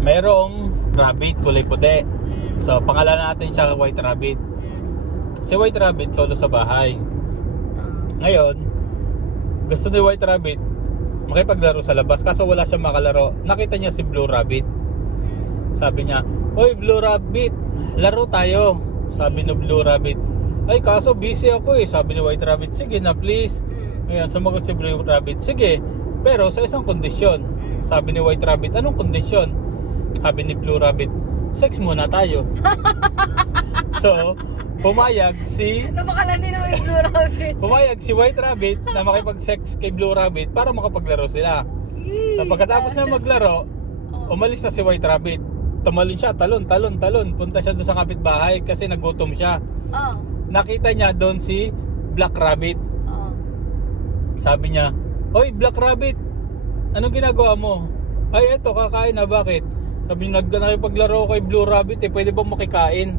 Merong rabbit kulay puti. So pangalan natin siya White Rabbit. Si White Rabbit solo sa bahay. Ngayon, gusto ni White Rabbit makipaglaro sa labas kaso wala siyang makalaro. Nakita niya si Blue Rabbit. Sabi niya, "Hoy Blue Rabbit, laro tayo." Sabi ni Blue Rabbit, "Ay kaso busy ako eh." Sabi ni White Rabbit, "Sige na please." Ngayon sumagot si Blue Rabbit, "Sige, pero sa isang kondisyon." Sabi ni White Rabbit, "Anong kondisyon?" Sabi ni Blue Rabbit, "Sex muna tayo." So, pumayag si Napakalandi naman yung Blue Rabbit. Pumayag si White Rabbit na makipag-sex kay Blue Rabbit para makapaglaro sila. So pagkatapos na maglaro, umalis na si White Rabbit. Tumalon siya, talon. Punta siya doon sa kapitbahay kasi nagutom siya. Nakita niya doon si Black Rabbit. Sabi niya, "Oy Black Rabbit, anong ginagawa mo?" "Ay eto, kakain na." "Bakit?" Sabi niya, "Nakipaglaro kay Blue Rabbit eh, pwede bang makikain?"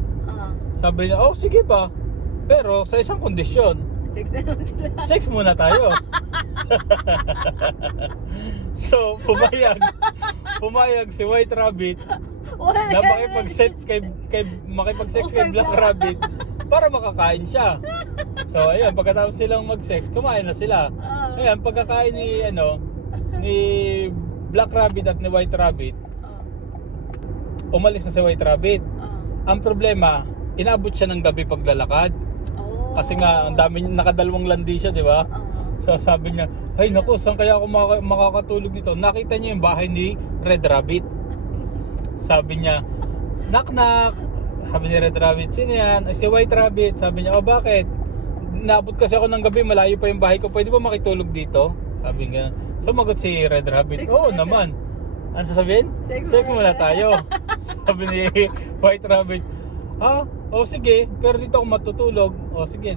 Sabi niya, "Oh sige ba, pero sa isang kondisyon." Sex na lang sila. Sex muna tayo. So, pumayag si White Rabbit na makipag-sex kay Black Rabbit para makakain siya. So, ayun, pagkatapos silang mag-sex, kumain na sila. Ayun, pagkakain ni Black Rabbit at ni White Rabbit, umalis na si White Rabbit. Ang problema, inabot siya ng gabi paglalakad. Kasi nga, ang dami nakadalawang landi siya, di ba? So sabi niya, "Ay naku, saan kaya ako makakatulog dito?" Nakita niya yung bahay ni Red Rabbit. Sabi niya, "Knock knock." Sabi ni Red Rabbit, "Sino yan?" "Ay, si White Rabbit." Sabi niya, "Oh bakit? Naabot kasi ako ng gabi, malayo pa yung bahay ko, pwede ba makitulog dito?" Sabi niya. Sumagot si Red Rabbit, "Oo naman." Ano sasabihin? Sex muna tayo. Sabi ni White Rabbit, "Ha? O sige, pero dito ako matutulog." O sige,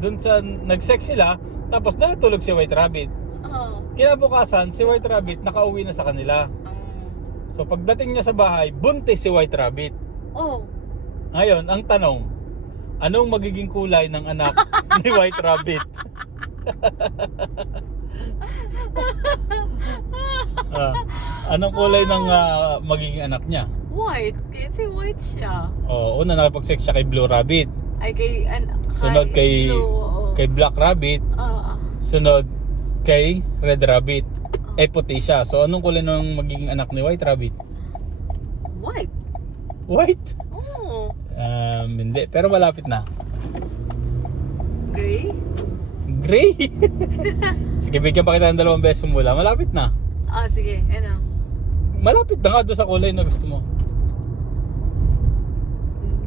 dun sa nag-sex sila, tapos natulog si White Rabbit. Kinabukasan, si White Rabbit nakauwi na sa kanila. So pagdating niya sa bahay, buntis si White Rabbit. Ngayon, ang tanong, anong magiging kulay ng anak ni White Rabbit? Anong kulay ng magiging anak niya? White. Kasi white siya. Una nakipag-sex siya kay Blue Rabbit. Ay, Sunod kay Black Rabbit. Sunod kay Red Rabbit. Puti siya. So anong kulay ng magiging anak ni White Rabbit? White. White? Hindi. Pero malapit na. Gray? Gray? Sige, bigyan pa kita ng 2 beses mula. Malapit na. Sige. Ano? Malapit na nga doon sa kulay na gusto mo.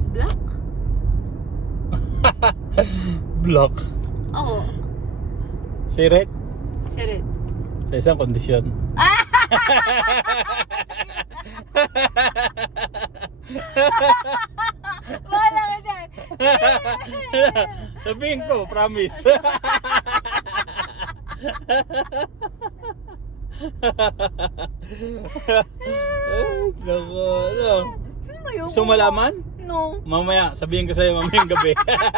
Black? Black. Si Red? Si Red. Sa isang kondisyon. Wala ka dyan. Sabihin ko, promise. Gusto mo malaman? No. Mamaya, sabihin ko sa'yo mamayang gabi. Talaga.